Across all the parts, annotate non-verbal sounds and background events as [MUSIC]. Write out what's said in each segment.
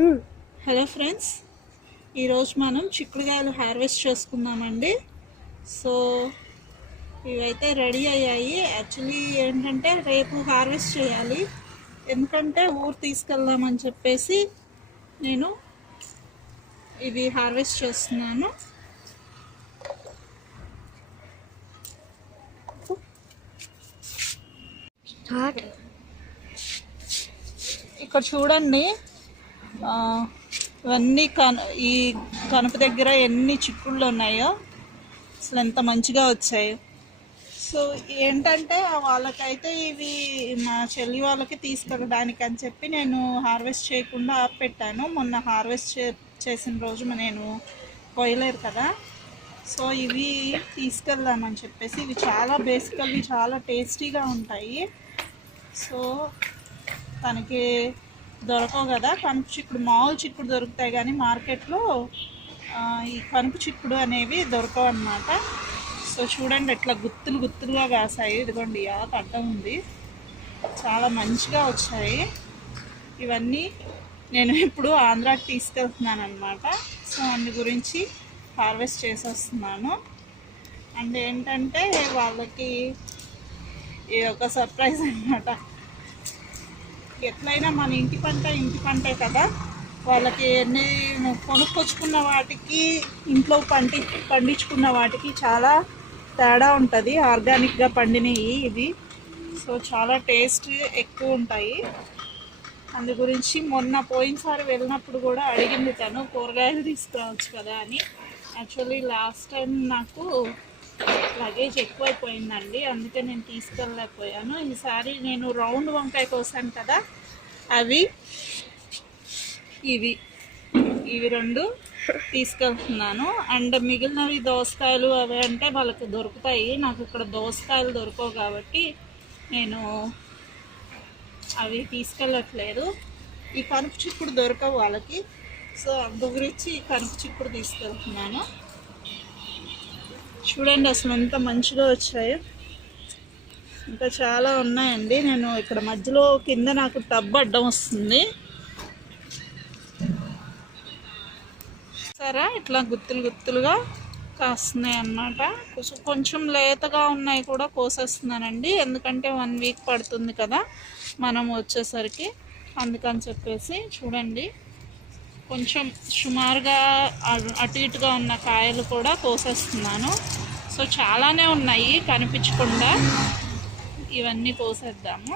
Hello friends ఈరోజు మనం చిక్కుడుకాయలు హార్వెస్ట్ చేసుకుందామండి. సో ఇవైతే రెడీ అయ్యాయి. యాక్చువల్లీ ఏంటంటే రేపు హార్వెస్ట్ చేయాలి. ఎందుకంటే ఊరు తీసుకెళ్దామని చెప్పేసి నేను ఇవి హార్వెస్ట్ చేస్తున్నాను. ఇక్కడ చూడండి. ఇవన్నీ కన ఈ కనుప దగ్గర ఎన్ని చిక్కుళ్ళు ఉన్నాయో అసలు ఎంత మంచిగా వచ్చాయి. సో ఏంటంటే వాళ్ళకైతే ఇవి మా చెల్లి వాళ్ళకి తీసుకెళ్ళడానికి అని చెప్పి నేను హార్వెస్ట్ చేయకుండా ఆపెట్టాను మొన్న హార్వెస్ట్ చే చేసిన రోజు నేను కొయ్యలేరు కదా. సో ఇవి తీసుకెళ్దామని చెప్పేసి ఇవి చాలా బేసికల్లీ చాలా టేస్టీగా ఉంటాయి. సో తనకి దొరకవు కదా. కనుపు చిక్కుడు మామూలు చిక్కుడు దొరుకుతాయి కానీ మార్కెట్లో ఈ కనుపు చిక్కుడు అనేవి దొరకవు అనమాట సో చూడండి ఎట్లా గుత్తులు గుత్తులుగా కాసాయి. ఇదిగోండి ఆకు అడ్డం ఉంది. చాలా మంచిగా వచ్చాయి. ఇవన్నీ నేను ఇప్పుడు ఆంధ్రాకి తీసుకెళ్తున్నాను అనమాట సో అందు గురించి హార్వెస్ట్ చేసేస్తున్నాను. అండ్ ఏంటంటే వాళ్ళకి ఇది ఒక సర్ప్రైజ్ అన్నమాట. ఎట్లయినా మన ఇంటి పంట ఇంటి పంటే కదా. వాళ్ళకి ఎన్ని కొనుక్కొచ్చుకున్న వాటికి ఇంట్లో పండి పండించుకున్న వాటికి చాలా తేడా ఉంటుంది. ఆర్గానిక్గా పండినవి ఇవి. సో చాలా టేస్ట్ ఎక్కువ ఉంటాయి. అందు గురించి మొన్న పోయినసారి వెళ్ళినప్పుడు కూడా అడిగింది తను కూరగాయలు తీసుకురావచ్చు కదా అని. యాక్చువల్లీ లాస్ట్ టైం నాకు లగేజ్ ఎక్కువైపోయిందండి. అందుకే నేను తీసుకెళ్ళలేకపోయాను. ఈసారి నేను రౌండ్ వంకాయ కోసాను కదా అవి ఇవి ఇవి రెండు తీసుకెళ్తున్నాను. అండ్ మిగిలినవి దోసకాయలు అవి అంటే వాళ్ళకి దొరుకుతాయి. నాకు ఇక్కడ దోసకాయలు దొరకవు కాబట్టి నేను అవి తీసుకెళ్ళట్లేదు. ఈ కనుపు చిక్కుడు దొరకవు వాళ్ళకి. సో అందు గురించి కనుపు చిక్కుడు తీసుకెళ్తున్నాను. చూడండి అసలు ఎంత మంచిగా వచ్చాయో. ఇంకా చాలా ఉన్నాయండి. నేను ఇక్కడ మధ్యలో కింద నాకు టబ్ అడ్డం వస్తుంది. సరే ఇట్లా గుత్తులు గుత్తులుగా కాస్తున్నాయి అన్నమాట. కొంచెం కొంచెం లేతగా ఉన్నాయి కూడా కోసేస్తున్నానండి. ఎందుకంటే వన్ వీక్ పడుతుంది కదా. మనం వచ్చేసరికి. అందుకని చెప్పేసి చూడండి. కొంచెం సుమారుగా అటు ఇటుగా ఉన్న కాయలు కూడా కోసేస్తున్నాను. సో చాలానే ఉన్నాయి కనిపించకుండా. ఇవన్నీ కోసేద్దాము.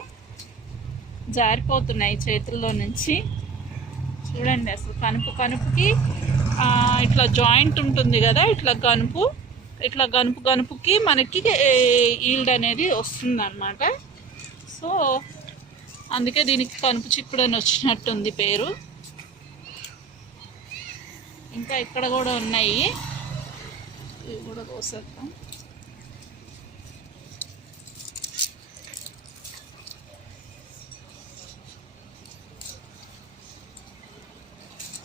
జారిపోతున్నాయి చేతుల్లో నుంచి. చూడండి అసలు కనుపు కనుపుకి ఇట్లా జాయింట్ ఉంటుంది కదా ఇట్లా కనుపు ఇట్లా గనుపు గనుపుకి మనకి ఈల్డ్ అనేది వస్తుంది అనమాట సో అందుకే దీనికి కనుపు చిక్కుడు అని వచ్చినట్టుంది పేరు. ఇంకా ఇక్కడ కూడా ఉన్నాయి. ఇవి కూడా కోసేద్దాం.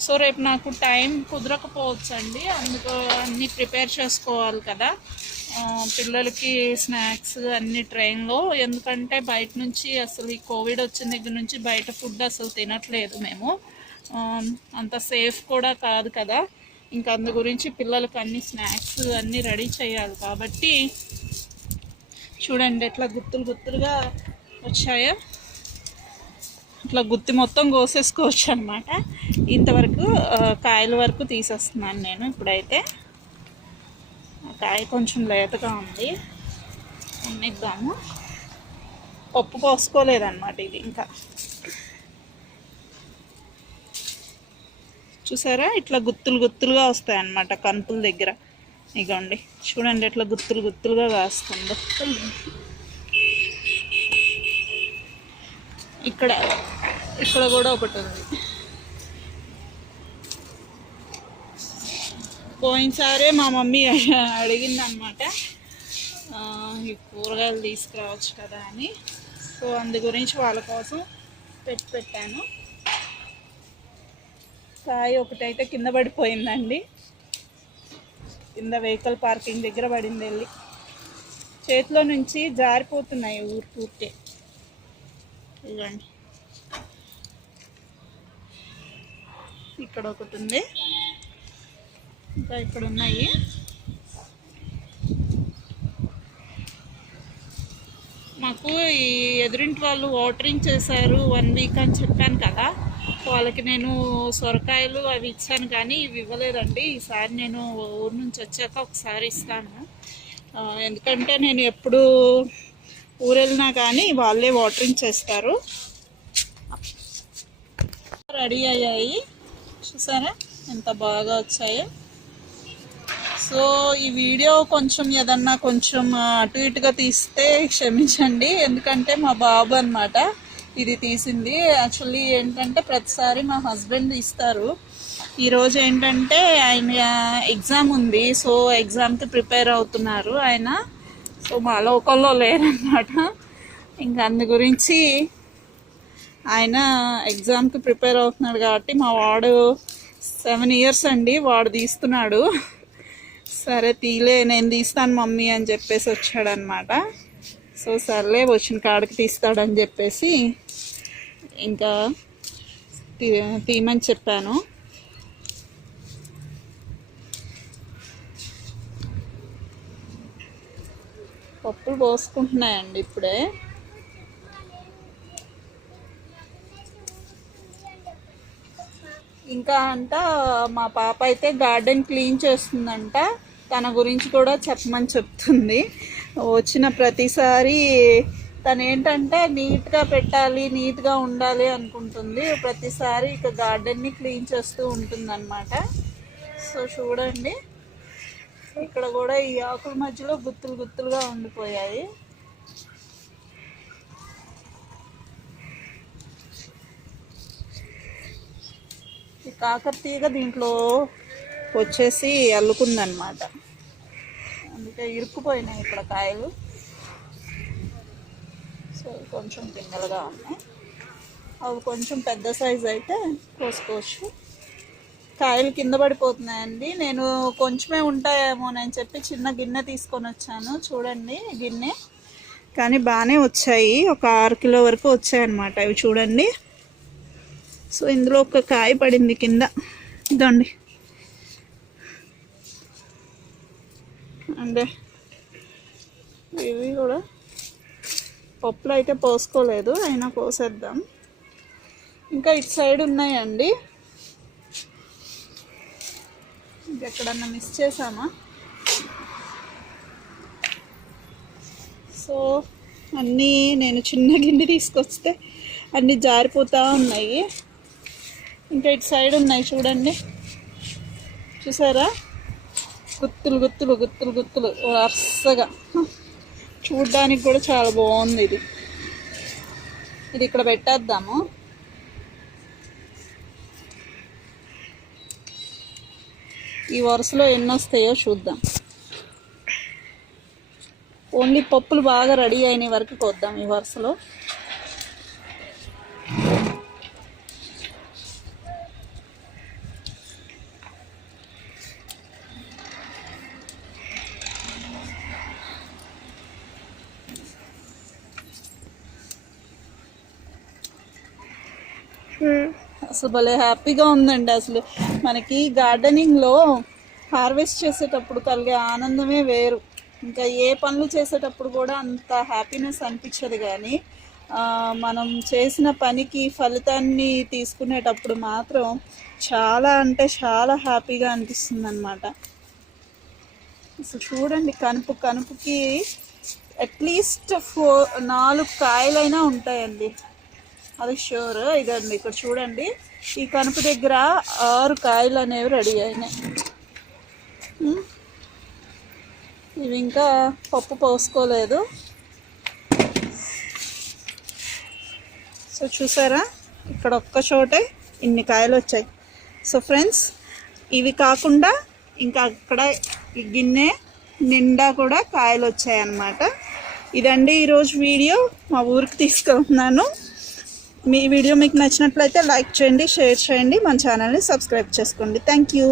సో రేపు నాకు టైం కుదరకపోవచ్చు అండి అందుకు అన్నీ ప్రిపేర్ చేసుకోవాలి కదా. పిల్లలకి స్నాక్స్ అన్ని ట్రైన్లో. ఎందుకంటే బయట నుంచి అసలు ఈ కోవిడ్ వచ్చిన దగ్గర నుంచి బయట ఫుడ్ అసలు తినట్లేదు మేము. అంత సేఫ్ కూడా కాదు కదా. ఇంకా అందు గురించి పిల్లలకి అన్ని స్నాక్స్ అన్నీ రెడీ చేయాలి కాబట్టి చూడండి ఎట్లా గుత్తులు గుత్తులుగా వచ్చాయో. ఇట్లా గుత్తి మొత్తం కోసేసుకోవచ్చు అనమాట ఇంతవరకు కాయల వరకు తీసేస్తున్నాను నేను ఇప్పుడైతే. ఆ కాయ కొంచెం లేతగా ఉంది. ఉన్నిద్దాము. పప్పు పోసుకోలేదన్నమాట ఇది ఇంకా. చూసారా? ఇట్లా గుత్తులు గుత్తులుగా వస్తాయి అన్నమాట కనుపుల దగ్గర. ఇగోండి చూడండి ఇట్లా గుత్తులు గుత్తులుగా కాస్తుందో. ఇక్కడ ఇక్కడ కూడా ఒకటి ఉంది. పోయినసారే మా మమ్మీ [LAUGHS] అడిగింది అనమాట ఈ కూరగాయలు తీసుకురావచ్చు కదా అని. సో అందు గురించి వాళ్ళ కోసం పెట్టి పెట్టాను. సాయి ఒకటైతే కింద పడిపోయిందండి. కింద వెహికల్ పార్కింగ్ దగ్గర పడింది వెళ్ళి. చేతిలో నుంచి జారిపోతున్నాయి ఊరు ఊరికే. ఇవ్వండి ఇక్కడ ఒకటి ఉంది. ఇంకా ఇక్కడ ఉన్నాయి మాకు ఈ ఎదురింటి వాళ్ళు వాటరింగ్ చేశారు వన్ వీక్ అని చెప్పాను కదా. వాళ్ళకి నేను సొరకాయలు అవి ఇచ్చాను కానీ ఇవి ఇవ్వలేదండి. ఈసారి నేను ఊరు నుంచి వచ్చాక ఒకసారి ఇస్తాను. ఎందుకంటే నేను ఎప్పుడు ఊరు వెళ్ళినా కానీ వాళ్ళే వాటరింగ్ చేస్తారు. రెడీ అయ్యాయి. చూసారా? ఎంత బాగా వచ్చాయో. సో ఈ వీడియో కొంచెం ఏదన్నా కొంచెం అటు ఇటుగా తీస్తే క్షమించండి. ఎందుకంటే మా బాబు అన్నమాట ఇది తీసింది. యాక్చువల్లీ ఏంటంటే ప్రతిసారి మా హస్బెండ్ తీస్తారు ఈరోజు ఏంటంటే ఆయన ఎగ్జామ్ ఉంది. సో ఎగ్జామ్కి ప్రిపేర్ అవుతున్నారు ఆయన. సో మా లోకల్లో లేరన్నమాట. ఇంకా అందు గురించి ఆయన ఎగ్జామ్కి ప్రిపేర్ అవుతున్నాడు కాబట్టి మా వాడు సెవెన్ ఇయర్స్ అండి. వాడు తీస్తున్నాడు. సరే తీలే నేను తీస్తాను మమ్మీ అని చెప్పేసి వచ్చాడనమాట సో సర్లే వచ్చిన కాడికి తీస్తాడని చెప్పేసి ఇంకా తీయమని చెప్పాను. పప్పులు పోసుకుంటున్నాయండి ఇప్పుడే. ఇంకా అంట మా పాప అయితే గార్డెన్ క్లీన్ చేస్తుందంట. తన గురించి కూడా చెప్పమని చెప్తుంది. వచ్చిన ప్రతిసారి తను ఏంటంటే నీట్గా పెట్టాలి నీట్గా ఉండాలి అనుకుంటుంది. ప్రతిసారి ఇక గార్డెన్ని క్లీన్ చేస్తూ ఉంటుందన్నమాట. సో చూడండి. ఇక్కడ కూడా ఈ ఆకుల మధ్యలో గుత్తులు గుత్తులుగా ఉండిపోయాయి. కాకర తీగ దీంట్లో వచ్చేసి అల్లుకుందనమాట అందుకే ఇరుక్కుపోయినాయి ఇక్కడ కాయలు. సో కొంచెం పిందలుగా ఉన్నాయి. అవి కొంచెం పెద్ద సైజ్ అయితే కోసుకోవచ్చు. కాయలు కింద పడిపోతున్నాయండి. నేను కొంచెమే ఉంటాయేమో అని చెప్పి చిన్న గిన్నె తీసుకొని వచ్చాను. చూడండి గిన్నె. కానీ బాగానే వచ్చాయి. ఒక ఆరు కిలో వరకు వచ్చాయన్నమాట ఇవి చూడండి. సో ఇందులో ఒక కాయ పడింది కింద. ఇదండి. అంటే ఇవి కూడా పప్పులు అయితే పోసుకోలేదు అయినా పోసేద్దాం ఇంకా ఇటు సైడ్ ఉన్నాయండి. ఎక్కడన్నా మిస్ చేసామా సో అన్నీ నేను చిన్న గిన్నె తీసుకొస్తే అన్నీ జారిపోతూ ఉన్నాయి. ఇంకా ఇటు సైడ్ ఉన్నాయి చూడండి. చూసారా? గుత్తులు గుత్తులు గుత్తులు గుత్తులు. వరుసగా. చూడ్డానికి కూడా చాలా బాగుంది ఇది. ఇది ఇక్కడ పెట్టేద్దాము. ఈ వరుసలో ఎన్ని వస్తాయో చూద్దాం. ఓన్లీ పప్పులు బాగా రెడీ అయిన వరకు కొద్దాం ఈ వరుసలో. అసలు భలే హ్యాపీగా ఉందండి అసలు. మనకి గార్డెనింగ్లో హార్వెస్ట్ చేసేటప్పుడు కలిగే ఆనందమే వేరు. ఇంకా ఏ పనులు చేసేటప్పుడు కూడా అంత హ్యాపీనెస్ అనిపించదు కానీ మనం చేసిన పనికి ఫలితాన్ని తీసుకునేటప్పుడు మాత్రం చాలా అంటే చాలా హ్యాపీగా అనిపిస్తుంది అనమాట అసలు చూడండి కనుపు కనుపుకి అట్లీస్ట్ ఫోర్ నాలుగు కాయలైనా ఉంటాయండి. అది షూర్. ఇదండి ఇక్కడ చూడండి. ఈ కనుపు దగ్గర ఆరు కాయలు అనేవి రెడీ అయినాయి. ఇవి ఇంకా పప్పు పోసుకోలేదు. సో చూసారా? ఇక్కడ ఒక్క చోటే ఇన్ని కాయలు వచ్చాయి. సో ఫ్రెండ్స్ ఇవి కాకుండా ఇంకా అక్కడ ఈ గిన్నె నిండా కూడా కాయలు వచ్చాయి అన్నమాట ఇదండి ఈరోజు వీడియో. మా ఊరికి తీసుకెళ్తున్నాను. మీ వీడియో మీకు నచ్చినట్లయితే లైక్ చేయండి షేర్ చేయండి మన ఛానల్ని సబ్స్క్రైబ్ చేసుకోండి. Thank you